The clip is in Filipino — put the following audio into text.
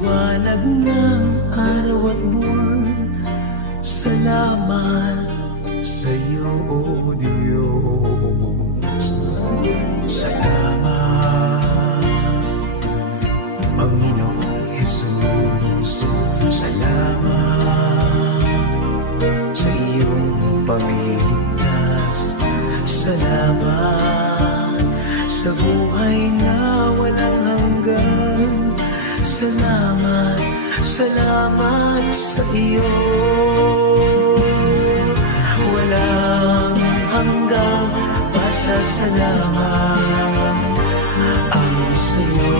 liwanag ng araw at buwan. Salamat sa iyo, O Diyos. Salamat, Panginoong Jesus. Salamat sa iyong pagliligtas. Salamat sa buhay na walang hanggan. Salamat, salamat sa iyo. Walang hanggang pasasalamat ang sa iyo.